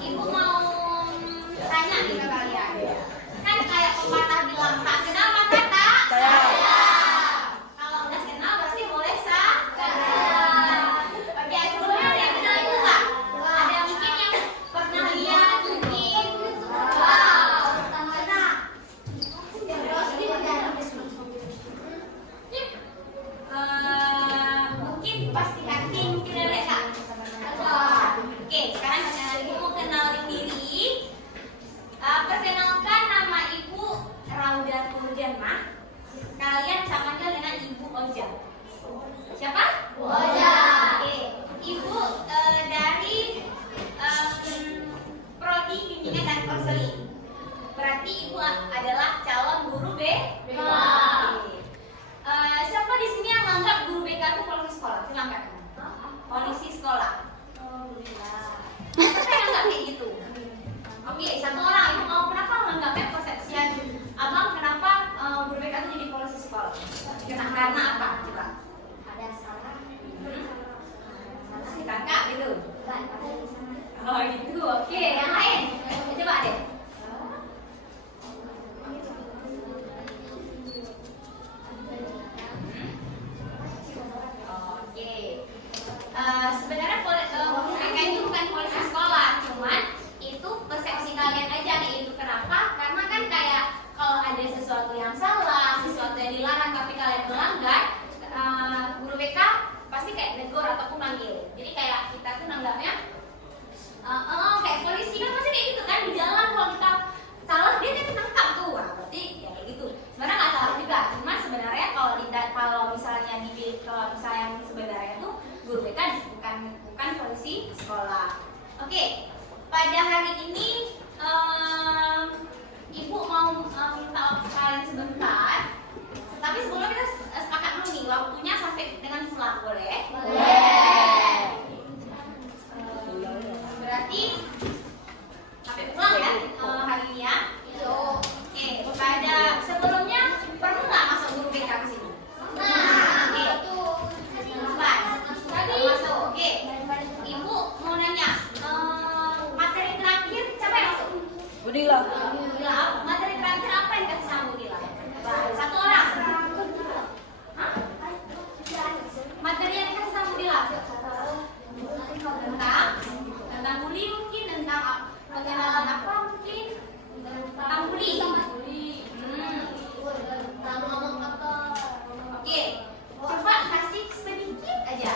Ibu mau tanya nih ke kalian. Kan kayak pepatah bilang, tak kenal maka tak sayang. Kalau udah kenal pasti boleh sayang. Oke, sebelumnya ada yang kenal ibu nggak? Ada mungkin yang pernah lihat mungkin. Wow, pernah. Mungkin pasti hati mungkin ada lihat. Oke, sekarang ibu mau kenalin diri. Perkenalkan, nama ibu Rauda Turjanmah. Kalian bisa panggil dengan Ibu Oja. Siapa? Oja. Oke, ibu dari Prodi Bimbingan dan Konseling. Berarti ibu adalah calon guru BK. Siapa di sini yang menganggap guru BK itu polisi sekolah? Coba angkat. Polisi sekolah. Siapa yang nggak kayak gitu? Oke, satu orang. Ibu mau kenapa menganggapnya persepsi abang kenapa guru BK itu jadi polisi sekolah? Karena apa? Coba. Ada salah. Si kakak gitu. Oh gitu. Oke, yang lain. Coba deh. Oke. Sebenarnya guru BK itu bukan polisi sekolah, cuman itu persepsi kalian aja nih. Itu kenapa? Karena kan kayak kalau ada sesuatu yang salah, sesuatu yang dilarang tapi kalian melanggar, guru BK pasti kayak negur ataupun manggil. Jadi kayak kita tuh nanggapnya kayak polisi kan pasti kayak gitu kan, di jalan kalau kita salah dia ditangkap tuh. Wah, berarti ya kayak gitu. Sebenarnya nggak salah juga, cuma sebenarnya kalau misalnya yang sebenarnya tuh guru BK bukan polisi sekolah. Oke. Pada hari ini ibu mau minta waktu kalian sebentar. Tapi sebelumnya kita sepakat dulu nih, waktunya sampai dengan pulang, boleh? Boleh. Berarti sampai pulang ya hari ini ya. Oke. Pada sebelumnya pernah nggak masuk guru BK ke sini? Oke. Masuk. Oke. Ibu mau nanya. Materi terakhir siapa yang masuk? Budila. Materi terakhir apa yang kasih sama Budila? Satu orang. Hah? Materi yang dikasih sama Budila? Tentang bully mungkin, tentang pengenalan apa mungkin? Tentang bully. Oke. Coba kasih sedikit aja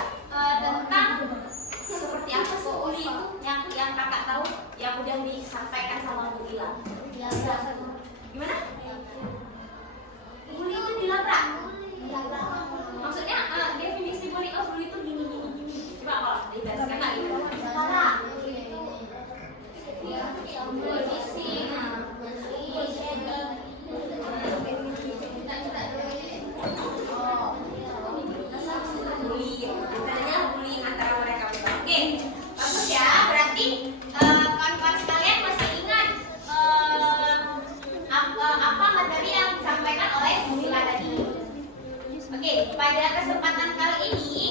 tentang seperti apa sih bully itu yang kakak tahu yang udah disampaikan sama Bu Ila. Gimana? Bully itu dilabrak. Maksudnya definisi bully itu gini. Coba kalau dijelaskan nggak gitu? Definisi bullying antara mereka. Oke, bagus ya. Berarti kawan-kawan sekalian masih ingat apa materi yang disampaikan oleh Bu Ila tadi? Oke, pada kesempatan kali ini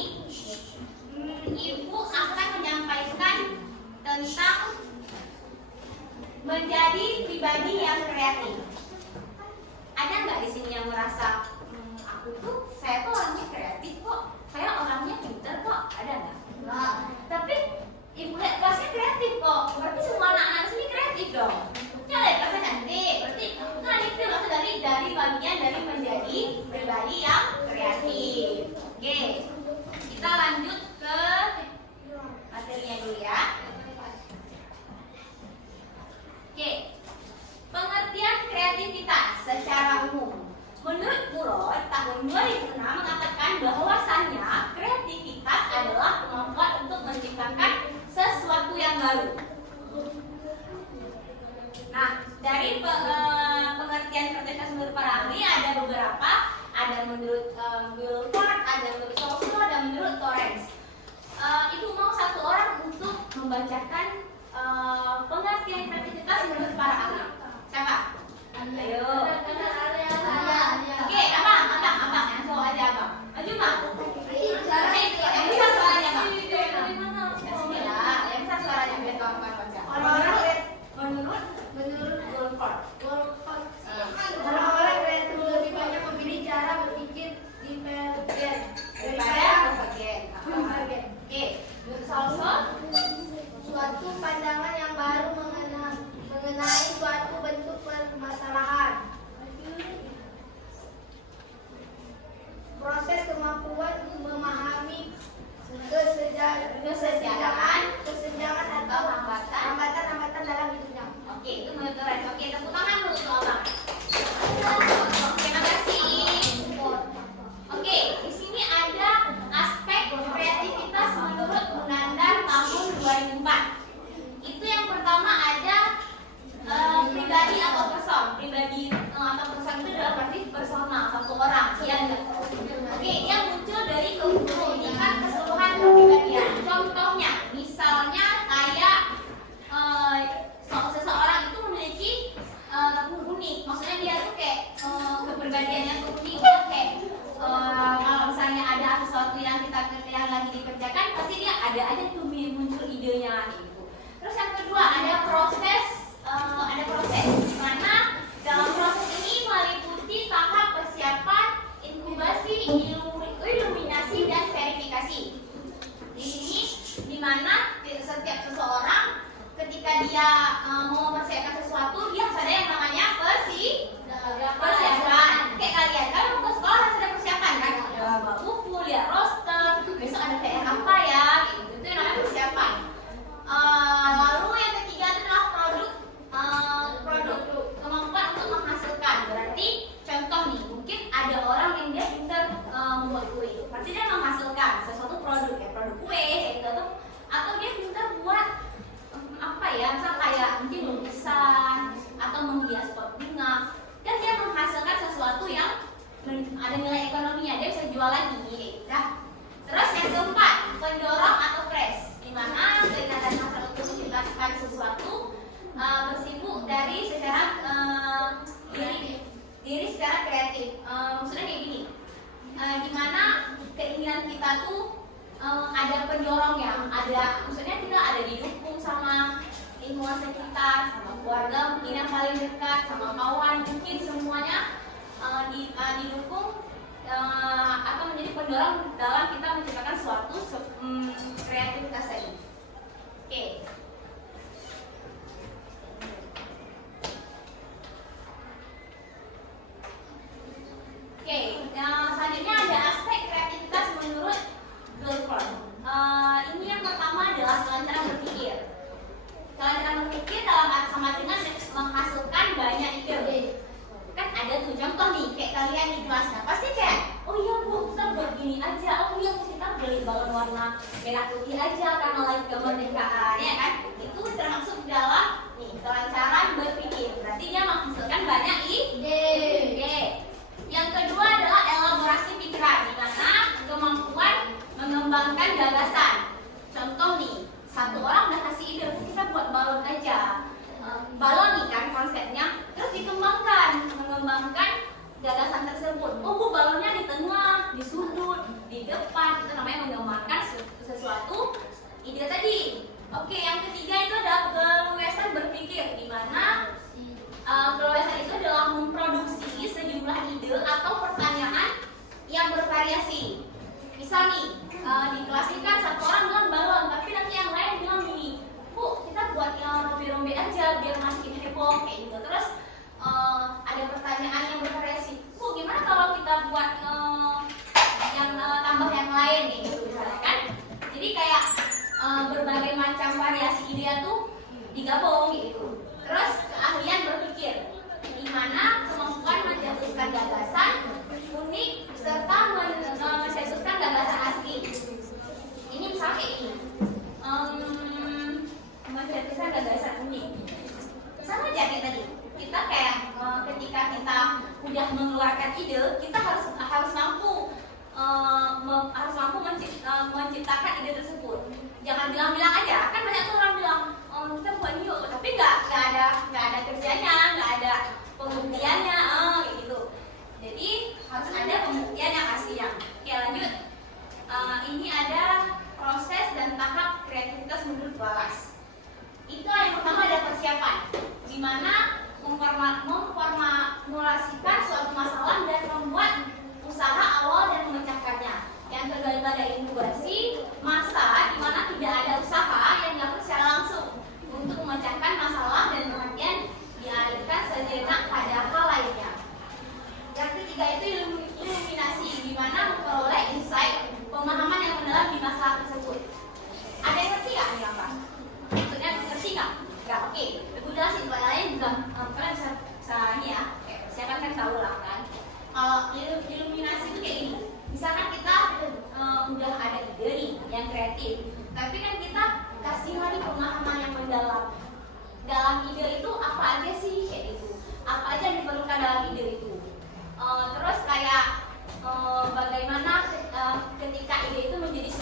Ibu akan menyampaikan tentang menjadi pribadi yang kreatif. Ada nggak di sini yang merasa saya tuh orangnya kreatif kok, saya orangnya pintar kok, ada nggak? Tapi ibu lihat kelasnya kreatif kok, berarti semua anak-anak sini kreatif dong. Ya lihat kelasnya cantik, berarti kan itu maksud dari bagian dari menjadi pribadi yang kreatif. Oke, kita lanjut ke materinya dulu ya. Oke, pengertian kreativitas secara umum. Menurut Burot, tahun 2006 mengatakan bahwasannya kreativitas adalah kemampuan untuk menciptakan sesuatu yang baru. Nah, dari pengertian kreativitas menurut para ahli ada beberapa. Ada menurut Guilford, ada menurut Sosro, ada menurut Torrance. Ibu mau satu orang untuk membacakan pengertian kreativitas menurut para ahli. Siapa? Ayo. Oke, abang, yang cowok aja abang. Maju bang. Yang bisa suaranya bang. Yang sini lah, yang bisa suaranya biar kawan-kawan baca. mau mempersiapkan sesuatu, dia harus ada yang namanya persiapan. Kayak kalian kan mau ke sekolah harus ada persiapan kan? Ada bawa buku, lihat roster, besok ada PR apa ya, kayak gitu. Itu namanya persiapan. Lalu yang ketiga itu adalah produk kemampuan untuk menghasilkan. Berarti contoh nih, mungkin ada orang yang dia pintar membuat kue, berarti dia menghasilkan sesuatu produk ya, produk kue kayak gitu, atau dia pintar buat apa ya, misal kayak mungkin lukisan atau menghias pot bunga, kan dia menghasilkan sesuatu yang ada nilai ekonominya, dia bisa jual lagi. Nah, terus yang keempat, pendorong atau press, dimana ketika ada masalah untuk menciptakan sesuatu bersibuk dari secara diri secara kreatif. Maksudnya kayak gini, dimana keinginan kita tuh ada pendorongnya, ada, maksudnya kita ada didukung sama lingkungan sekitar, sama keluarga mungkin yang paling dekat, sama kawan, mungkin semuanya didukung atau menjadi pendorong dalam kita menciptakan suatu kreativitas tadi. Oke. Oke, selanjutnya ada aspek kreativitas menurut Goldkorn. Ini yang pertama adalah kelancaran berpikir. Kelancaran berpikir dalam sama dengan menghasilkan banyak ide. Kan ada tuh contoh nih, kayak kalian di kelas, nah pasti kayak, oh iya bu, kita buat gini aja, oh iya bu, kita beli balon warna merah putih aja karena lagi kemerdekaan, ya kan? Itu termasuk dalam nih kelancaran berpikir. Berarti dia menghasilkan banyak ide. Yang kedua adalah elaborasi pikiran, di mana kemampuan mengembangkan gagasan. Contoh nih, satu orang udah kasih ide, kita buat balon aja. Balon nih kan konsepnya, terus dikembangkan, mengembangkan gagasan tersebut. Oh bu, balonnya di tengah, di sudut, di depan, itu namanya mengembangkan sesuatu ide tadi. Oke, yang ketiga itu adalah keluasan berpikir, di mana keluasan itu adalah memproduksi sejumlah ide atau pertanyaan yang bervariasi. Misal nih, di kelas ini kan satu orang bilang balon, tapi nanti yang lain bilang gini, bu, kita buat yang rombe-rombe aja biar makin heboh kayak gitu. Terus ada pertanyaan yang bervariasi, bu, gimana kalau kita buat yang tambah yang lain kayak gitu misalnya kan. Jadi kayak berbagai macam variasi ide tuh digabung gitu. Terus keahlian berpikir, di mana kemampuan mencetuskan gagasan unik serta mencetuskan gagasan asli. Ini misalnya kayak ini, mencetuskan gagasan unik. Sama aja kayak tadi, kita kayak ketika kita udah mengeluarkan ide, kita harus mampu menciptakan ide tersebut. Jangan bilang-bilang aja, kan banyak tuh orang bilang kita buat yuk, tapi nggak ada kerjanya, nggak ada pembuktiannya, kayak gitu. Jadi harus ada pembuktian yang aslinya. Oke, lanjut. Ini ada proses dan tahap kreativitas menurut Wallace. Itu yang pertama ada persiapan, di mana memformulasikan suatu masalah dan membuat usaha awal dan memecahkannya. Yang kedua itu ada inkubasi, masa di mana tidak ada usaha yang dilakukan secara langsung untuk memecahkan masalah dan kemudian dialihkan sejenak pada hal lainnya. Yang ketiga itu iluminasi, di mana memperoleh insight, pemahaman yang mendalam di masalah tersebut. Ada yang ngerti nggak ini apa? Maksudnya ngerti nggak? Nggak, oke. Ibu jelasin, Pak lain juga kalian bisa ini ya. Siapa kan tahu lah kan. Kalau iluminasi itu kayak gini. Misalkan kita udah ada ide nih yang kreatif, tapi kan kita kasih lagi pemahaman yang mendalam. Dalam ide itu apa aja sih kayak gitu? Apa aja yang diperlukan dalam ide itu? Terus kayak bagaimana ketika ide itu menjadi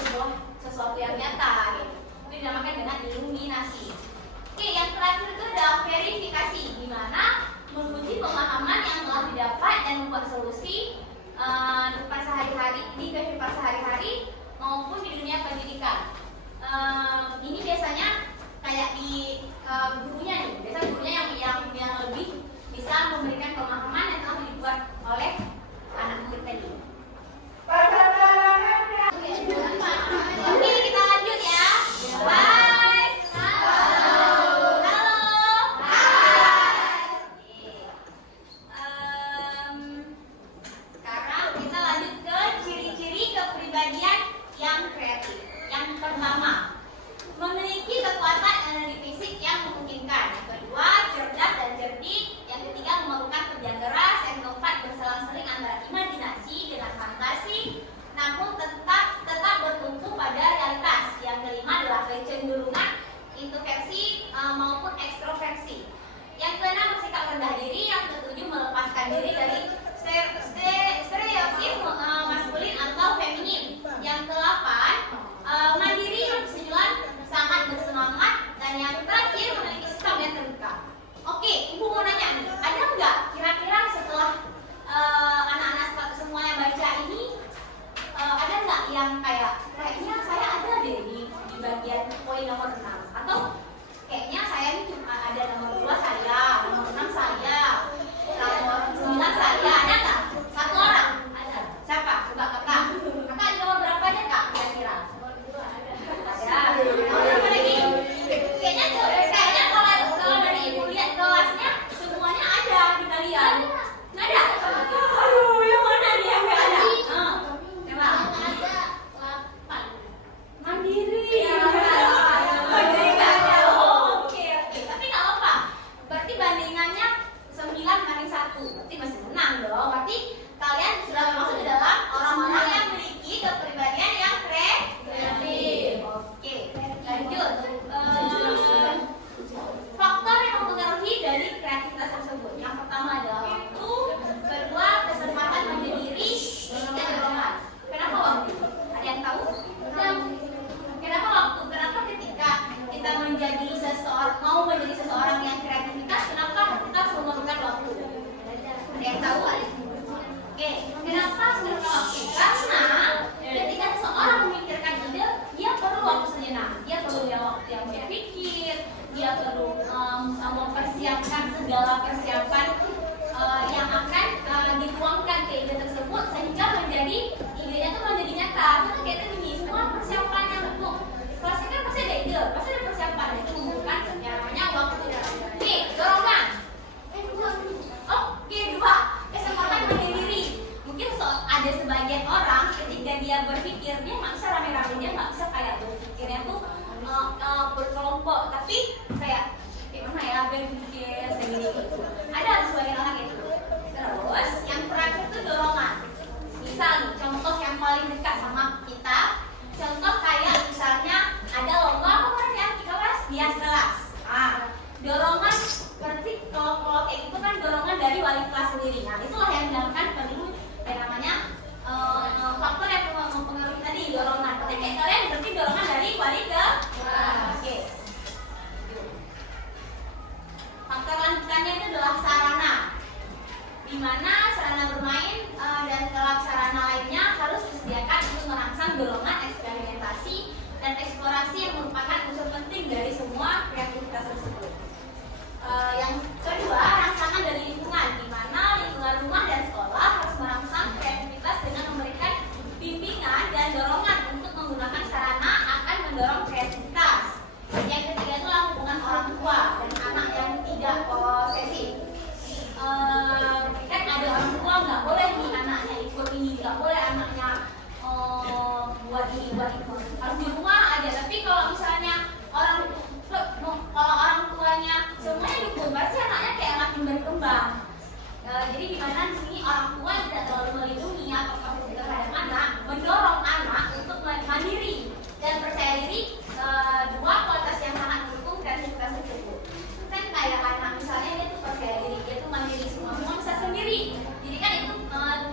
sesuatu yang nyata gitu. Itu dinamakan dengan iluminasi. Oke, yang terakhir itu adalah verifikasi, di mana menguji pemahaman yang telah didapat dan membuat solusi di kehidupan sehari-hari maupun di dunia pendidikan. Ini biasanya kayak di gurunya nih, biasanya gurunya yang lebih bisa memberikan pemahaman yang telah dibuat oleh anak murid tadi. Oke, kita lanjut ya. Bye. Halo. terdiri dari stereotip maskulin atau feminin. Yang ke-8, mandiri, yang ke-9, sangat bersemangat, dan yang terakhir memiliki sikap yang terbuka. Oke, ibu mau nanya nih, ada nggak kira-kira setelah anak-anak semuanya baca ini, ada nggak yang kayaknya saya ada deh di bagian poin nomor 6, atau kayaknya saya ini cuma ada nomor 2 saya, nomor 6 saya, nomor 9 saya, ada nggak? Satu orang? Ada. Siapa? Coba kakak. Kakak di nomor berapa aja kak? Kira-kira? Ada. Nomor berapa lagi? Kayaknya kalau dari ibu lihat kelasnya semuanya ada di kalian. Nggak ada? Aduh, yang mana nih yang nggak ada? Coba. Ada 8. Mandiri. Mandiri nggak ada. Oh, oke. Tapi nggak apa-apa. Berarti bandingannya 9 banding 1. Berarti masih menang dong. Berarti kalian sudah termasuk di dalam orang-orang yang memiliki kepribadian yang kreatif. Oke. Lanjut. Faktor yang mempengaruhi dari kreativitas tersebut. Yang pertama adalah waktu, kedua kesempatan menjadi diri, ketiga dorongan. Kenapa waktu? Ada yang tahu? Kenapa waktu? Kenapa ketika kita menjadi mau menjadi seseorang yang kreativitas, kenapa kita harus memerlukan waktu? Ada yang tahu? Oke, kenapa memerlukan waktu? Karena ketika seseorang memikirkan ide, dia perlu waktu sejenak. Dia perlu waktu yang berpikir, dia perlu mempersiapkan segala persiapan yang akan dituangkan ke ide tersebut sehingga menjadi idenya itu menjadi nyata. Karena kayak gini, semua persiapannya untuk kelasnya kan pasti ada ide, pasti ada persiapan, itu membutuhkan yang namanya waktu. Oke, dorongan. Oke, 2, kesempatan menjadi diri. Mungkin ada sebagian orang ketika dia berpikir, dia nggak bisa rame-rame, dia nggak bisa kayak berpikirnya tuh berkelompok, tapi kayak gimana ya, berpikir sendiri. Ada sebagian orang itu. Terus yang terakhir itu dorongan. Misal nih, contoh yang paling dekat sama kita, contoh kayak misalnya ada lomba apa namanya di kelas, bias kelas. Dorongan berarti kalau kayak itu kan dorongan dari wali kelas sendiri. Nah, itulah yang dinamakan perlu namanya faktor yang mempengaruhi tadi, dorongan. Berarti kayak kalian berarti dorongan dari wali ke kelas. Oke. Faktor lanjutannya itu adalah sarana, di mana sarana bermain dan kelab sarana lainnya harus disediakan untuk merangsang dorongan eksperimentasi dan eksplorasi yang merupakan unsur penting dari semua kreativitas tersebut. Yang kedua, rangsangan dari lingkungan, di mana lingkungan rumah dan sekolah harus merangsang kreativitas dengan memberikan bimbingan dan dorongan untuk menggunakan sarana akan mendorong kreativitas. Yang ketiga itulah hubungan orang tua dan anak yang tidak posesif. Kan ada orang tua nggak boleh nih anaknya ikut ini, nggak boleh anaknya buat ini, harus di rumah aja. Tapi kalau misalnya kalau orang tuanya semuanya dukung, berarti anaknya kayak makin berkembang. Jadi di mana di sini orang tua tidak terlalu melindungi atau posesif terhadap anak, mendorong anak untuk mandiri dan percaya diri, dua kualitas yang sangat mendukung kreativitas tersebut. Kan kayak anak misalnya dia tuh percaya diri, dia tuh mandiri, semua bisa sendiri. Jadi kan itu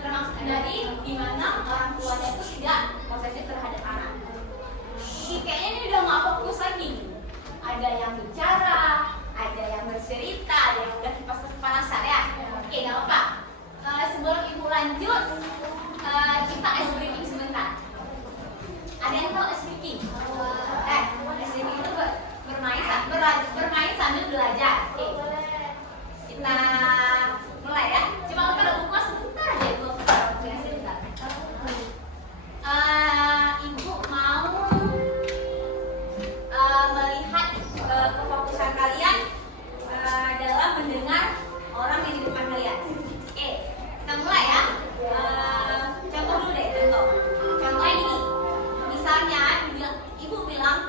termasuk dari di mana orang tuanya itu tidak posesif terhadap anak. Kayaknya ini udah nggak fokus lagi. Ada yang bicara, ada yang bercerita, ada yang udah kepanasan ya. Oke, nggak apa-apa. Sebelum ibu lanjut, kita ice breaking sebentar. Ada yang tahu ice breaking? Ice breaking itu bermain sambil belajar. Oke, kita mulai ya. Coba kalau buku sebentar aja ibu sebentar. Ibu mau melihat kefokusan kalian dalam mendengar orang yang di depan kalian. Oke, kita mulai ya. Contoh dulu deh, contoh ini. Misalnya ibu bilang,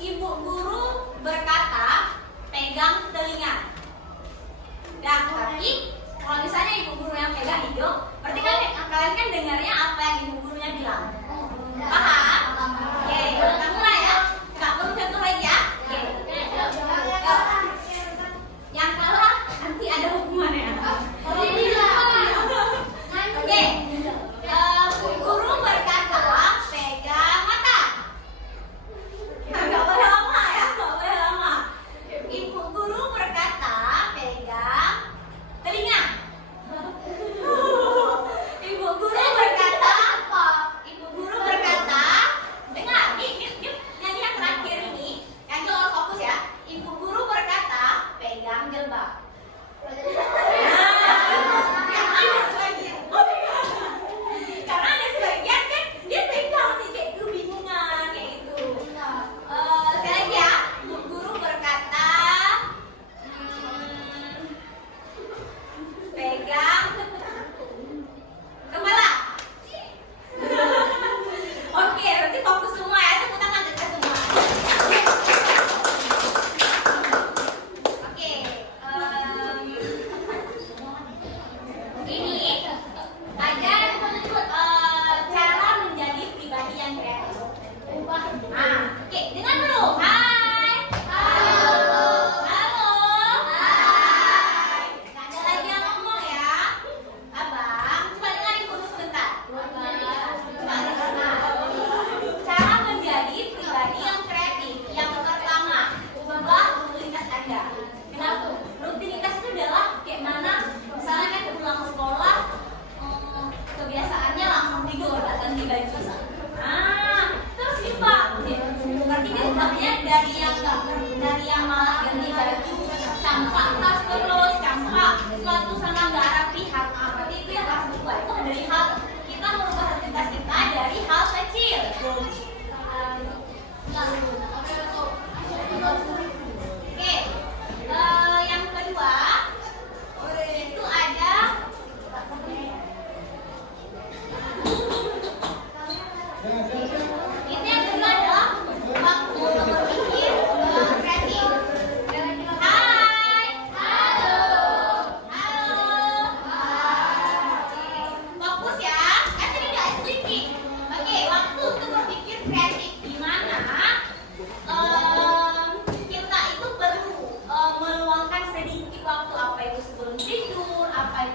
ibu guru berkata pegang telinga.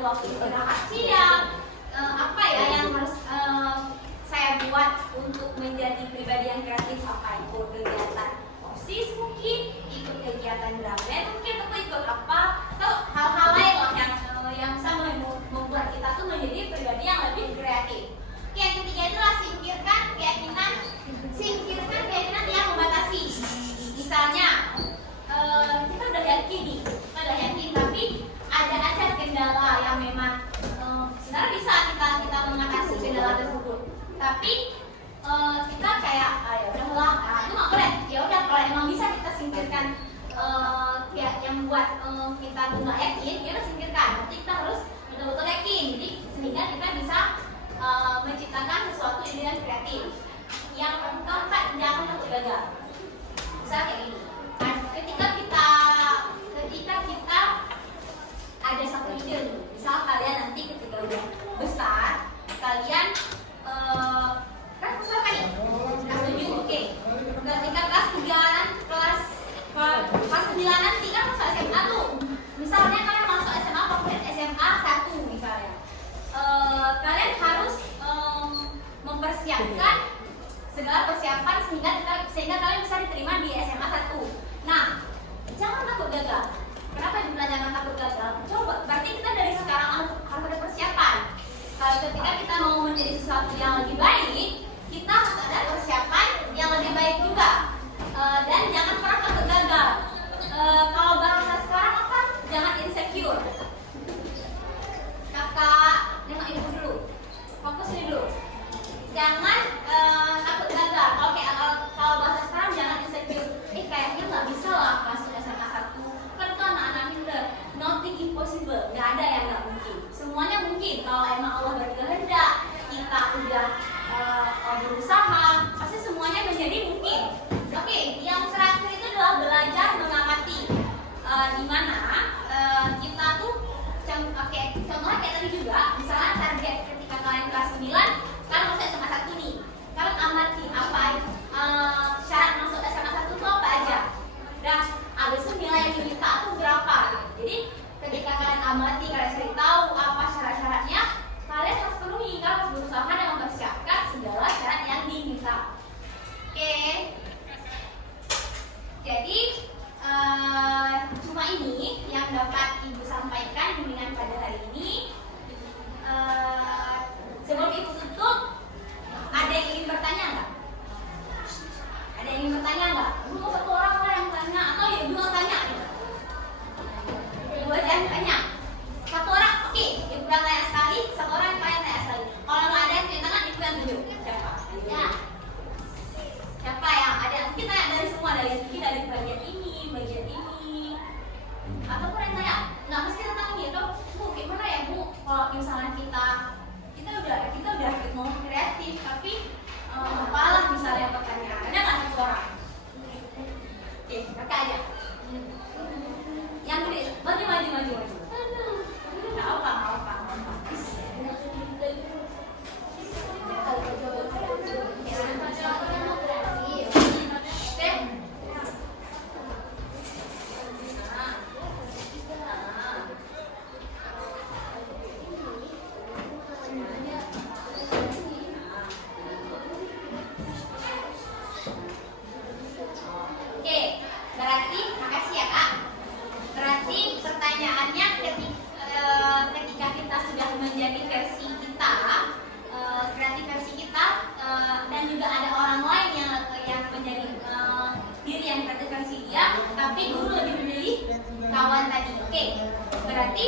waktu istirahat siang, apa ya yang harus saya buat untuk menjadi pribadi yang kreatif, apa itu kegiatan OSIS mungkin, ikut kegiatan drum band mungkin, atau ikut apa, atau hal-hal lain loh yang bisa membuat kita tuh menjadi pribadi yang lebih kreatif. Oke, yang ketiga itulah singkirkan keyakinan yang membatasi. Misalnya kita udah yakin tapi ada aja kendala yang memang sebenarnya bisa kita mengatasi kendala tersebut, tapi kita kayak ya udahlah, itu nggak boleh. Ya udah, kalau emang bisa kita singkirkan yang buat kita tuh nggak yakin, ya udah singkirkan. Nanti kita harus betul-betul yakin, jadi sehingga kita bisa menciptakan sesuatu yang kreatif. Yang keempat, jangan takut gagal. Misalnya kayak gini, ketika kita ada satu ide, misal kalian nanti ketika udah besar, kalian kan besar kan nih, kelas 7, oke. Ketika kelas 9 nanti kan masuk SMA tuh. Misalnya kalian masuk SMA favorit SMA 1 misalnya. Kalian harus mempersiapkan segala persiapan sehingga kalian bisa diterima di SMA 1. Nah, jangan takut gagal. Kenapa dibilang jangan takut gagal? Coba, berarti kita dari sekarang harus ada persiapan. Ketika kita mau menjadi sesuatu yang lebih baik, kita harus ada persiapan yang lebih baik juga. Dan jangan pernah takut gagal. Kalau bahasa sekarang apa? Jangan insecure. Kakak, nengok ibu dulu. Fokus ini dulu. Jangan takut gagal. Oke, kalau bahasa sekarang jangan insecure. Kayaknya nggak bisa lah masuk SMA 1. Kan itu anak-anak minder. Nothing impossible. Nggak ada yang nggak mungkin. Semuanya mungkin. Kalau emang Allah berkehendak, kita udah berusaha, pasti semuanya menjadi mungkin. Oke, yang terakhir itu adalah belajar mengamati. Dimana kita tuh, contohnya kayak tadi juga, misalnya target ketika kalian kelas 9, kalian masuk SMA 1 nih, kalian amati apa syarat masuk SMA 1 itu apa aja, dan abis itu nilai yang diminta itu berapa. Jadi ketika kalian amati, kalian cari tahu apa syarat-syaratnya, kalian harus penuhi, kalian harus berusaha dan mempersiapkan segala syarat yang diminta. Oke, jadi cuma ini yang dapat Ibu sampaikan bimbingan pada hari ini. Sebelum Ibu tutup, ada yang ingin bertanya nggak? Ada yang ingin bertanya nggak? Ibu mau satu orang lah yang tanya, atau ya Ibu mau tanya? Ibu aja yang tanya. Satu orang, oke. Ibu udah tanya sekali, satu orang yang tanya sekali. Kalau nggak ada yang tunjuk tangan, Ibu yang tunjuk. Siapa? Ya. Siapa yang ada? Kita tanya dari semua, dari bagian ini, bagian ini. Ataupun yang tanya, nggak mesti tentang ini, dok. Bu, gimana ya Bu? Kalau misalnya kita udah mau kreatif, tapi apalah misalnya pertanyaannya nggak satu orang. Oke, kakak aja. Yang gede, maju. Nggak apa. Berarti, makasih ya Kak. Berarti pertanyaannya ketika kita sudah menjadi versi kita, kreatif versi kita, dan juga ada orang lain yang menjadi diri yang kreatif versi dia, tapi guru lebih memilih kawan tadi. Oke, berarti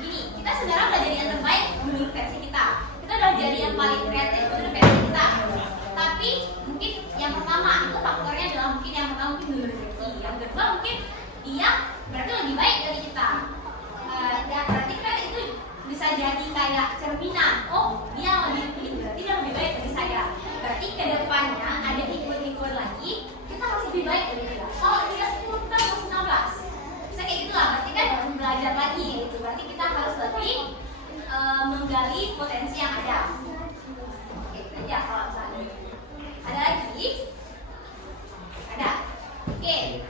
gini, kita sebenarnya udah jadi yang terbaik menurut versi kita. Kita udah jadi yang paling kreatif menurut versi kita. Tapi mungkin yang pertama itu faktornya adalah mungkin yang pertama mungkin dulu rezeki, yang kedua mungkin dia berarti lebih baik dari kita. Dan berarti kan itu bisa jadi kayak cerminan. Oh, dia lebih pilih, berarti dia lebih baik dari saya. Berarti kedepannya ada ikut lagi, kita harus lebih baik dari dia. Kalau dia 10, kita harus 16. Bisa kayak gitulah. Berarti kan belajar lagi gitu. Berarti kita harus lebih menggali potensi yang ada. Oke, ya kalau misalnya ada lagi? Ada. Oke.